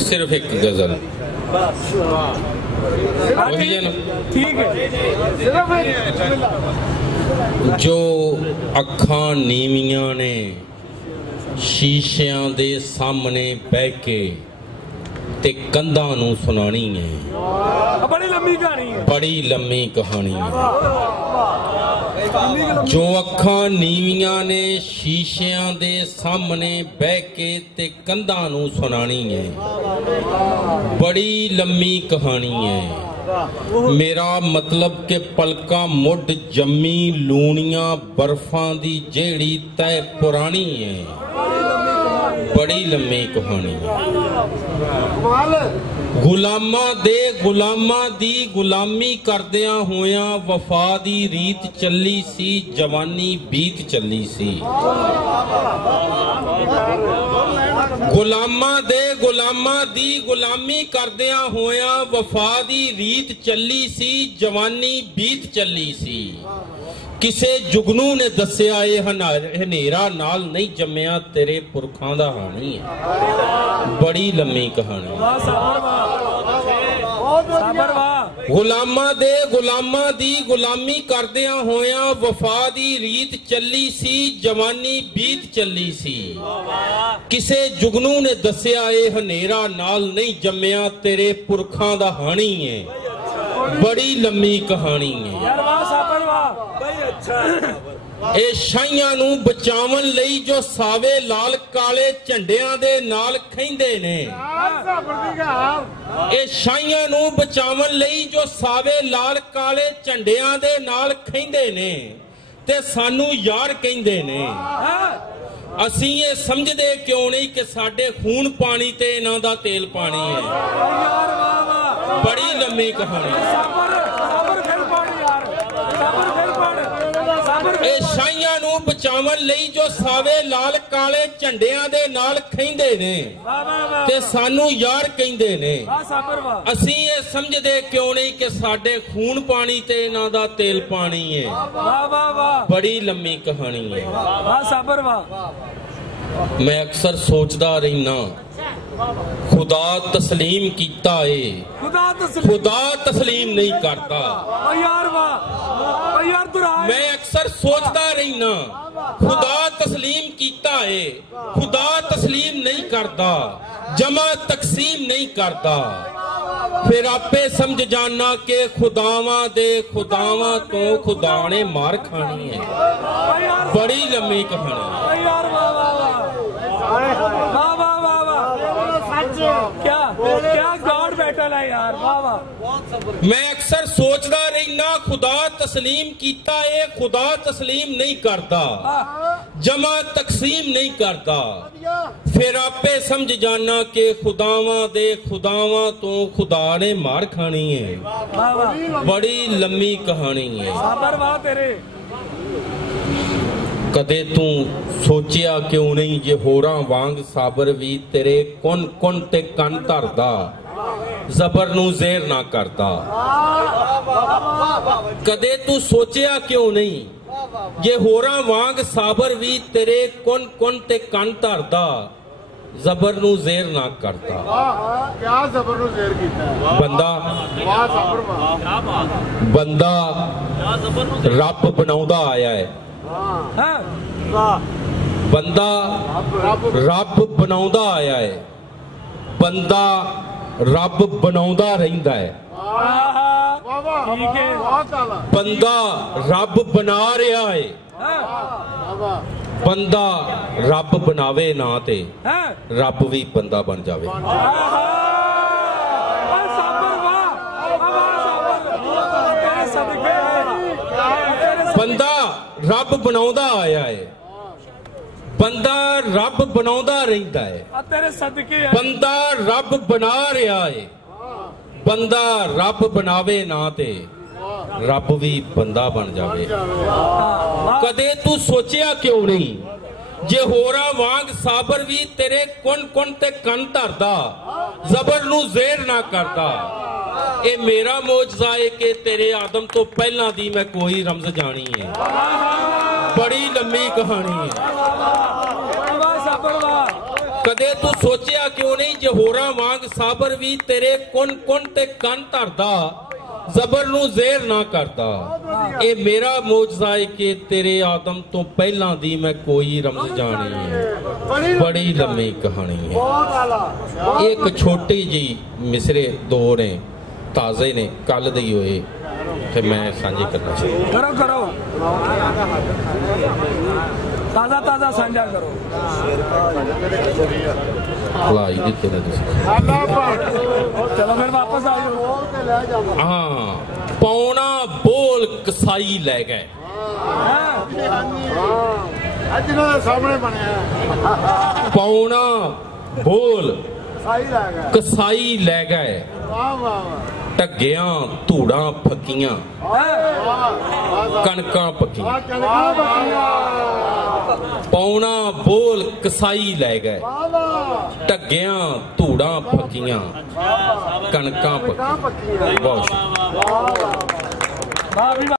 सिर्फ एक गजल ठीक है। जो अखां नीवियां ने शीशियां दे सामने बह के ते कंधां नूं सुनानी है। बड़ी लंबी कहानी है, बड़ी लम्मी कहानी है। जो अखां नीवियां ने शीशियां दे सामने बह के ते कंधां नूं सुनानी है। बड़ी लम्मी कहानी है। मेरा मतलब के पलका मुड जम्मी लूनियां बर्फां दी जेड़ी तय पुरानी है। बड़ी लम्मी कहानी है। गुलामा दे गुलामा दी गुलामी करदियां होया वफा दी रीत चली सी, जवानी बीत चली सी। गुलामा दे गुलामा दी गुलामी करदियां होया वफा दी रीत चली सी, जवानी बीत चली सी। किसे जुगनू ने दसिया ये हनेरा नाल नहीं जम्मिया तेरे पुरखां दा हानी है। बड़ी लम्मी कहानी। गुलामा दे गुलामा दी गुलामी करदियां होया वफा दी रीत चली सी, जवानी बीत चली सी। किसे जुगनू ने दसिया ये हनेरा नाल नहीं जम्मिया तेरे पुरखां दा हानी है। बड़ी लम्मी कहानी है। ए शाहियां नूं बचावन लई जो सावे लाल काले झंडियां दे नाल खैंदे ने। ए शाहियां नूं बचावन लई जो सावे लाल काले झंडियां दे नाल खैंदे ने ते सानू यार कहंदे ने। असीं ये समझदे क्यों नहीं कि साडे खून पानी ते इन्हां दा तेल पानी है। बड़ी लम्मी कहानी। ए शाहियां नूं बचावन लई जो सावे लाल काले झंडियां दे नाल खैंदे ने ते सानू यार कहंदे ने। असीं ये समझदे क्यों नहीं कि साडे खून पानी ते इन्हां दा तेल पानी है। बड़ी लम्मी कहानी है। मैं अक्सर सोचदा रहना खुदा तस्लीम कीता है, खुदा तस्लीम नहीं करता। मैं अक्सर सोचता रहना खुदा तस्लीम कीता है, खुदा तस्लीम नहीं करता, जमा तकसीम नहीं करता। फिर आपे समझ जाना के खुदावां दे खुदावां तो खुदा ने मार खानी है। बड़ी लम्मी कहानी। क्या क्या गॉड बैठल है यार। मैं अक्सर सोचता रहना खुदा तस्लीम कीता है, खुदा तस्लीम नहीं करता, जमा तकसीम नहीं करता। फिर आपे समझ जाना के खुदावां दे खुदावां तो खुदा ने मार खानी है। बड़ी लम्मी कहानी है। कदे तू सोचिया क्यों नहीं जे होरां वांग साबर भी तेरे कुन कुन ते कन धरदा, जबर नू जेर ना करदा। कदे तू सोचिया क्यों नहीं जे होरां वांग साबर भी तेरे कुन कुन ते कन धरदा, जबर नू जेर ना करदा। क्या जबर नू जेर कीता बंदा बंदा रब बनाउंदा आया है। बंदा रब बनाउंदा आया है, बंदा रब बनाउंदा रहिंदा है। बंदा रब बना रहा है, बंदा रब बनावे ना ते रब भी बंदा बन जावे। बंदा रब बनाउंदा आया है, बंदा रब बनाउंदा रहिंदा है। बंदा रब बना रहा है, बंदा रब बनावे ना ते रब भी बंदा बन जावे। कदे तू सोचिया क्यों नहीं जे होरा वांग साबर भी तेरे कुन कुन ते कन धरदा, जबर नू जेर ना करदा। ए मेरा मौजज़ा है कि तेरे आदम तो पहला दी मैं कोई रमज जानी है। बड़ी लम्मी कहानी है। ਕਦੇ ਤੂੰ ਸੋਚਿਆ ਕਿਉਂ ਨਹੀਂ ਜੇ ਹੋਰਾਂ ਵਾਂਗ ਸਾਬਰ ਵੀ ਤੇਰੇ ਕੁਨ ਕੁਨ ਤੇ ਕੰਨ ਧਰਦਾ ਜ਼ਬਰ ਨੂੰ ਜ਼ੇਰ ਨਾ ਕਰਦਾ। ਇਹ ਮੇਰਾ ਮੌਜਜ਼ਾ ਹੈ ਕਿ ਤੇਰੇ ਆਦਮ ਤੋਂ ਪਹਿਲਾਂ ਦੀ ਮੈਂ ਕੋਈ ਰਮਜ਼ ਜਾਣੀ ਹੈ। ਬੜੀ ਲੰਮੀ ਕਹਾਣੀ ਹੈ। ਇੱਕ ਛੋਟੀ ਜੀ ਮਿਸਰੇ ਦੋ ਨੇ ਤਾਜ਼ੇ ਨੇ ਕੱਲ ਦੇ ਹੋਏ ਤੇ ਮੈਂ ਸਾਂਝੇ ਕਰਨਾ ਚਾਹੁੰਦਾ। करो करो ताजा ताजा साझा करो। ਭਲਾਈ ਦਿੱਤੇ ਨੇ ਤੁਸੀਂ। चलो फिर वापस आ जाओ। ਹਾਂ ਪੌਣਾ ਬੋਲ ਕਸਾਈ ਲੈ ਗਏ। ਅੱਜ ਇਹਨਾਂ ਦੇ ਸਾਹਮਣੇ ਬਣਿਆ ਪੌਣਾ ਬੋਲ ਸਹੀ ਲੱਗ ਗਿਆ। ਕਸਾਈ ਲੈ ਗਏ। ਵਾਹ ਵਾਹ ਵਾਹ ਢੱਗਿਆਂ ਧੂੜਾਂ ਫੱਕੀਆਂ ਕਣਕਾਂ ਪੱਕੀਆਂ। ਆ ਕਣਕਾਂ ਬੱਕੀਆਂ ਪੌਣਾ ਬੋਲ ਕਸਾਈ ਲੈ ਗਏ। ਵਾਹ ਵਾਹ ਢੱਗਿਆਂ ਧੂੜਾਂ ਫੱਕੀਆਂ ਕਣਕਾਂ ਪੱਕੀਆਂ। ਪੱਕੀਆਂ ਬਹੁਤ ਸ਼ੁਕਰੀਆ। वाह भी वाह।